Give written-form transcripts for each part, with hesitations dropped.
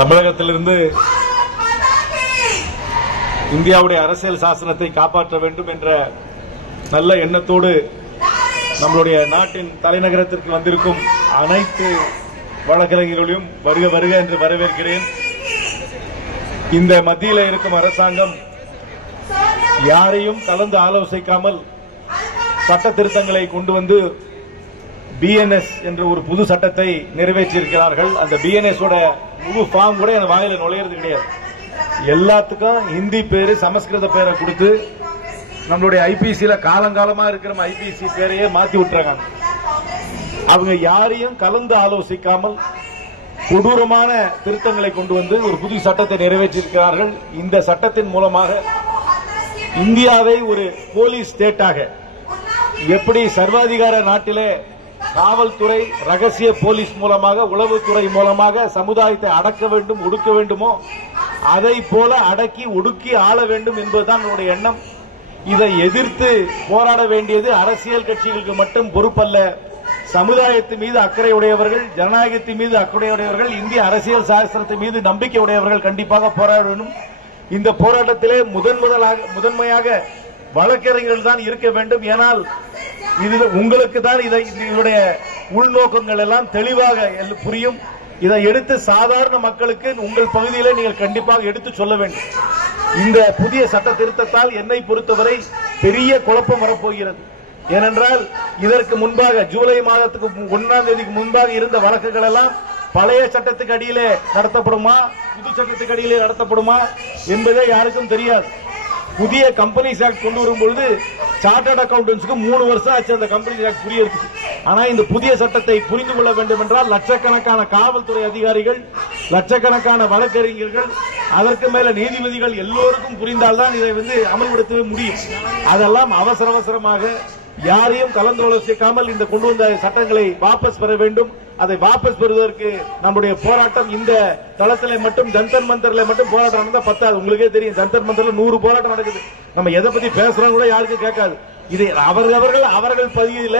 தமிழகத்திலிருந்து இந்தியாவுடைய அரசியல் சாசனத்தை காப்பாற்ற வேண்டும் என்ற நல்ல எண்ணத்தோடு நம்மளுடைய நாட்டின் தலைநகரத்திற்கு வந்திருக்கும் அனைத்து வழக்கறிஞர்களையும் வருக வருக என்று வரவேற்கிறேன். இந்த மத்தியில் இருக்கும் அரசாங்கம் யாரையும் கலந்து ஆலோசிக்காமல் சட்ட திருத்தங்களை கொண்டு வந்து பிஎன்எஸ் என்ற ஒரு புது சட்டத்தை நிறைவேற்றியிருக்கிறார்கள். அந்த பிஎன்எஸ் முழு ஃபார்ம் கூட என் வாயில நுழையிறது கிடையாது. எல்லாத்துக்கும் ஹிந்தி பேரு சமஸ்கிருத பேரை கொடுத்து நம்மளுடைய ஐபிசியில காலங்காலமா இருக்கிற ஐபிசி பேரையே மாத்தி விட்டுறாங்க. அவங்க யாரையும் கலந்து ஆலோசிக்காமல் கொடூரமான திருத்தங்களை கொண்டு வந்து ஒரு புது சட்டத்தை நிறைவேற்றியிருக்கிறார்கள். இந்த சட்டத்தின் மூலமாக இந்தியாவை ஒரு போலீஸ் ஸ்டேட்டாக, எப்படி சர்வாதிகார நாட்டிலே காவல்துறை ரகசிய போலீஸ் மூலமாக உளவுத்துறை மூலமாக சமுதாயத்தை அடக்க வேண்டும் ஒடுக்க வேண்டுமோ அதை போல அடக்கி ஒடுக்கி ஆள வேண்டும் என்பதுதான் என்னுடைய எண்ணம். இதை எதிர்த்து போராட வேண்டியது அரசியல் கட்சிகளுக்கு மட்டும் பொறுப்பல்ல. சமுதாயத்தின் மீது அக்கறை உடையவர்கள், ஜனநாயகத்தின் மீது அக்கறை உடையவர்கள், இந்திய அரசியல் சாசனத்தின் மீது நம்பிக்கை உடையவர்கள் கண்டிப்பாக போராட வேண்டும். இந்த போராட்டத்திலே முதன்மையாக வழக்கறிஞர்கள் தான் இருக்க வேண்டும். ஏனால் இது உங்களுக்கு தான் இதனுடைய உள்நோக்கங்கள் எல்லாம் தெளிவாக புரியும். இதை எடுத்து சாதாரண மக்களுக்கு உங்கள் பகுதியிலே நீங்கள் கண்டிப்பாக எடுத்து சொல்ல வேண்டும். இந்த புதிய சட்ட திருத்தத்தால் என்னை பொறுத்தவரை பெரிய குழப்பம் வரப்போகிறது. ஏனென்றால் இதற்கு முன்பாக ஜூலை மாதத்துக்கு 1ஆம் தேதிக்கு முன்பாக இருந்த வழக்குகள் எல்லாம் பழைய சட்டத்துக்கு அடியிலே நடத்தப்படுமா, புது சட்டத்துக்கு அடியிலே நடத்தப்படுமா என்பதே யாருக்கும் தெரியாது. புதிய கம்பெனிஸ் ஆக்ட் கொண்டு வரும்பொழுது சார்ட்டர்ட் அக்கவுண்டன்ட்ஸ்க்கு 3 வருஷம் ஆச்சு அந்த கம்பெனிஸ் ஆக்ட் புரியறதுக்கு. ஆனா இந்த புதிய சட்டத்தை புரிந்து கொள்ள வேண்டும் என்றால் லட்சக்கணக்கான காவல்துறை அதிகாரிகள், லட்சக்கணக்கான வழக்கறிஞர்கள், அதற்கு மேல நீதிபதிகள் எல்லோருக்கும் புரிந்தால்தான் இதை அமல்படுத்தவே முடியும். அதெல்லாம் அவசரமாக யாரையும் கலந்தாலோசிக்காமல் இந்த கொண்டு வந்த சட்டங்களை வாபஸ் பெற வேண்டும். அதை வாபஸ் பெறுவதற்கு நம்முடைய போராட்டம் இந்த தளத்தில் மட்டும் ஜந்தர் மந்தர்ல மட்டும் போராட்டம் நடந்தா பத்தாது. உங்களுக்கே தெரியும், ஜந்தர் மந்தர்ல 100 போராட்டம் நடக்குது. நம்ம எதை பத்தி பேசுறோம் கூட யாருக்கும் கேட்காது. இது அவர்கள் பகுதியில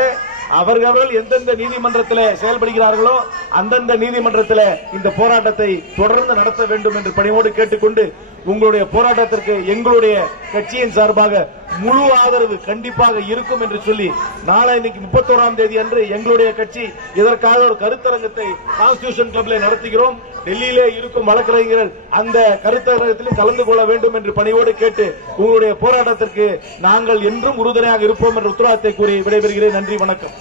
அவர்கள் எந்தெந்த நீதிமன்றத்தில் செயல்படுகிறார்களோ அந்தந்த நீதிமன்றத்தில் இந்த போராட்டத்தை தொடர்ந்து நடத்த வேண்டும் என்று பணியோடு கேட்டுக்கொண்டு உங்களுடைய போராட்டத்திற்கு எங்களுடைய கட்சியின் சார்பாக முழு ஆதரவு கண்டிப்பாக இருக்கும் என்று சொல்லி இன்னைக்கு 31ஆம் தேதி அன்று எங்களுடைய கட்சி இதற்காக ஒரு கருத்தரங்கத்தை கான்ஸ்டிடியூஷன் கிளப்ல நடத்துகிறோம். டெல்லியிலே இருக்கும் வழக்கறிஞர்கள் அந்த கருத்தரங்கத்தில் கலந்து கொள்ள வேண்டும் என்று பணியோடு கேட்டு உங்களுடைய போராட்டத்திற்கு நாங்கள் என்றும் உறுதுணையாக இருப்போம் என்ற உத்தரவாதத்தை கூறி விடைபெறுகிறேன். நன்றி, வணக்கம்.